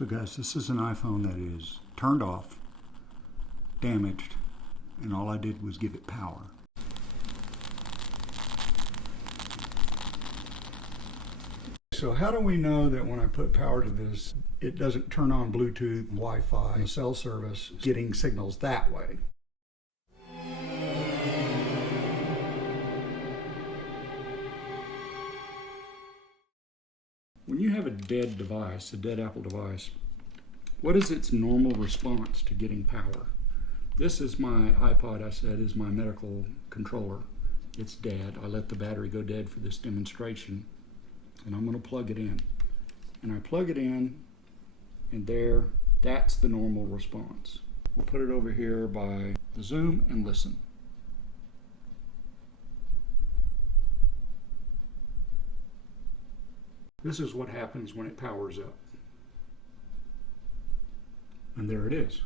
So guys, this is an iPhone that is turned off, damaged, and all I did was give it power. So how do we know that when I put power to this, it doesn't turn on Bluetooth, Wi-Fi, cell service, getting signals that way? When you have a dead device, a dead Apple device, what is its normal response to getting power? This is my iPod, I said, is my medical controller. It's dead. I let the battery go dead for this demonstration, and I'm going to plug it in. And I plug it in, and there, that's the normal response. We'll put it over here by the zoom and listen. This is what happens when it powers up. And there it is.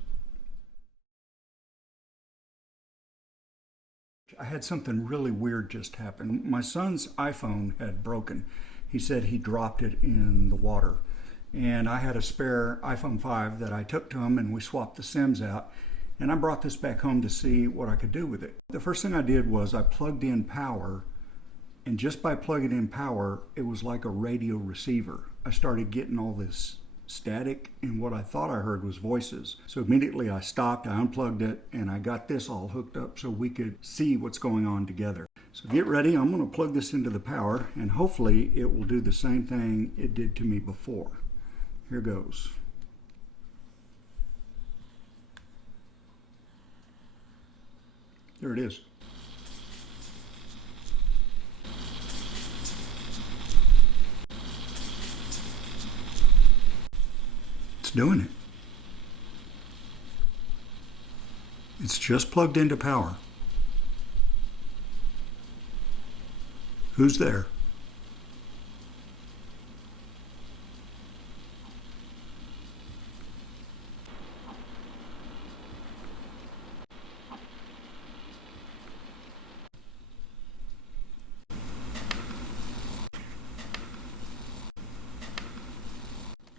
I had something really weird just happen. My son's iPhone had broken. He said he dropped it in the water. And I had a spare iPhone 5 that I took to him, and we swapped the SIMs out. And I brought this back home to see what I could do with it. The first thing I did was I plugged in power. And just by plugging in power, it was like a radio receiver. I started getting all this static, and what I thought I heard was voices. So immediately I stopped, I unplugged it, and I got this all hooked up so we could see what's going on together. So get ready, I'm gonna plug this into the power, and hopefully it will do the same thing it did to me before. Here goes. There it is. Doing it. It's just plugged into power. Who's there?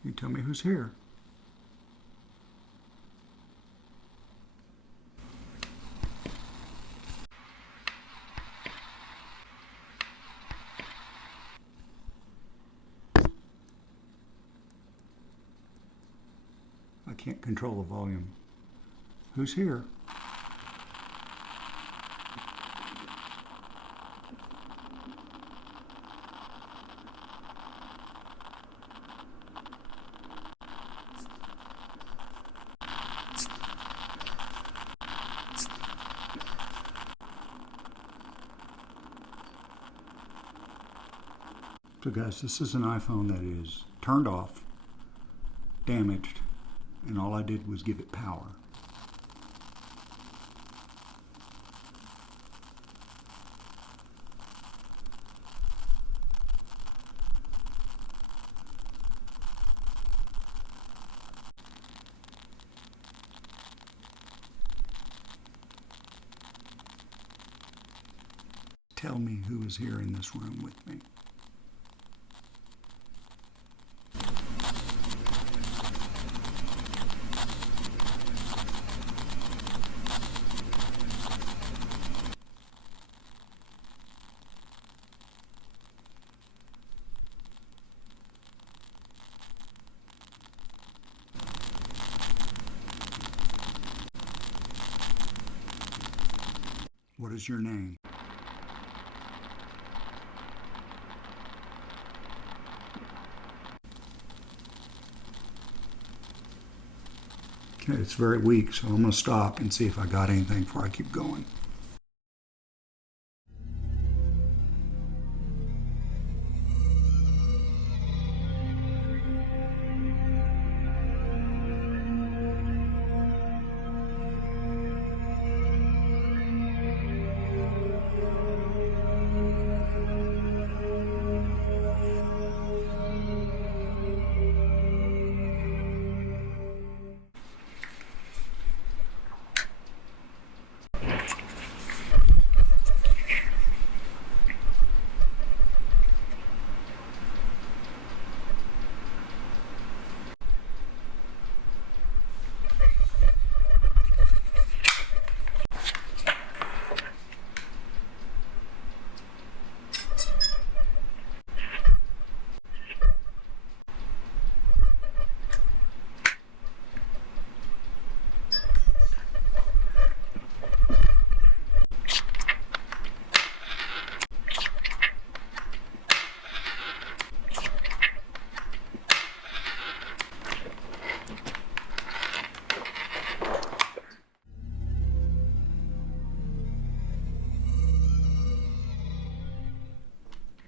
Can you tell me who's here? I can't control the volume. Who's here? So guys, this is an iPhone that is turned off, damaged, and all I did was give it power. Tell me who is here in this room with me. What is your name? Okay, it's very weak, so I'm going to stop and see if I got anything before I keep going.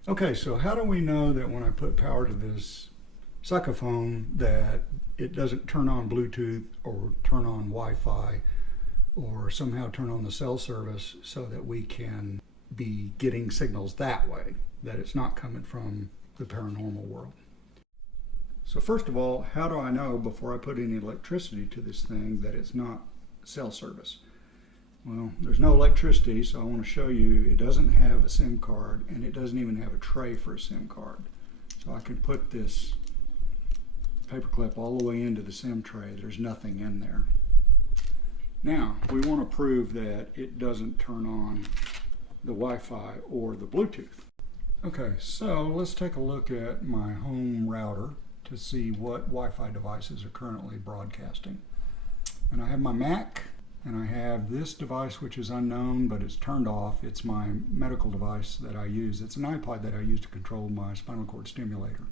Okay, so how do we know that when I put power to this saxophone that it doesn't turn on Bluetooth or turn on Wi-Fi or somehow turn on the cell service so that we can be getting signals that way, that it's not coming from the paranormal world? So first of all, how do I know before I put any electricity to this thing that it's not cell service? Well, there's no electricity, so I want to show you it doesn't have a SIM card, and it doesn't even have a tray for a SIM card. So I can put this paper clip all the way into the SIM tray. There's nothing in there. Now, we want to prove that it doesn't turn on the Wi-Fi or the Bluetooth. Okay, so let's take a look at my home router to see what Wi-Fi devices are currently broadcasting. And I have my Mac, and I have this device which is unknown, but it's turned off. It's my medical device that I use. It's an iPod that I use to control my spinal cord stimulator.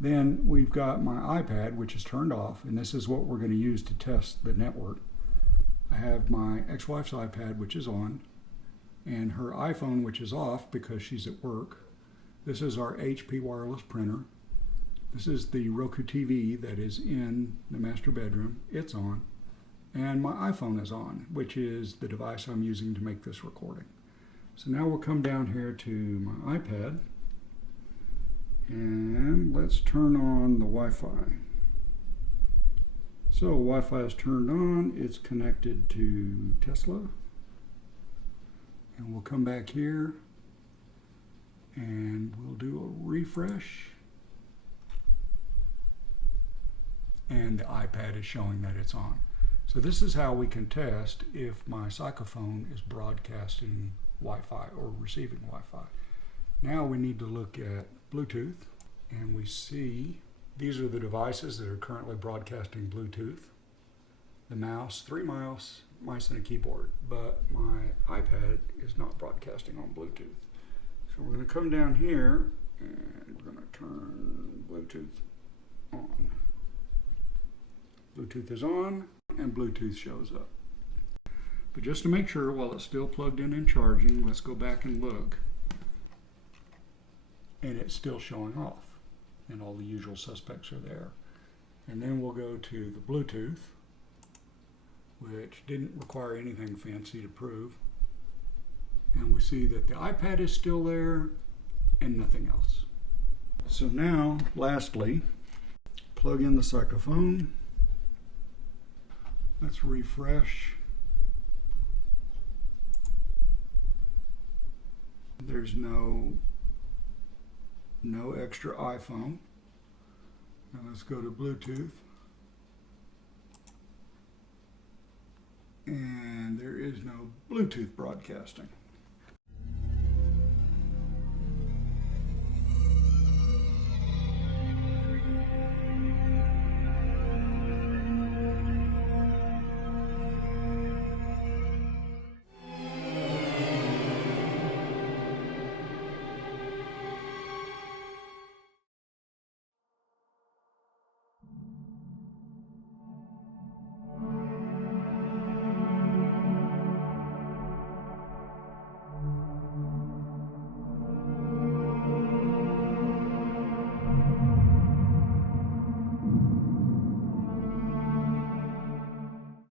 Then we've got my iPad, which is turned off, and this is what we're going to use to test the network. I have my ex-wife's iPad, which is on, and her iPhone, which is off because she's at work. This is our HP wireless printer. This is the Roku TV that is in the master bedroom. It's on. And my iPhone is on, which is the device I'm using to make this recording. So now we'll come down here to my iPad, and let's turn on the Wi-Fi. So Wi-Fi is turned on, it's connected to Tesla. And we'll come back here and we'll do a refresh. And the iPad is showing that it's on. So this is how we can test if my saxophone is broadcasting Wi-Fi or receiving Wi-Fi. Now we need to look at Bluetooth, and we see these are the devices that are currently broadcasting Bluetooth. The mouse, 3 mice and a keyboard, but my iPad is not broadcasting on Bluetooth. So we're going to come down here and we're going to turn Bluetooth on. Bluetooth is on and Bluetooth shows up. But just to make sure, while it's still plugged in and charging, let's go back and look. And it's still showing off, and all the usual suspects are there. And then we'll go to the Bluetooth, which didn't require anything fancy to prove. And we see that the iPad is still there and nothing else. So now, lastly, plug in the saxophone. Let's refresh. There's no extra iPhone. Now let's go to Bluetooth. And there is no Bluetooth broadcasting.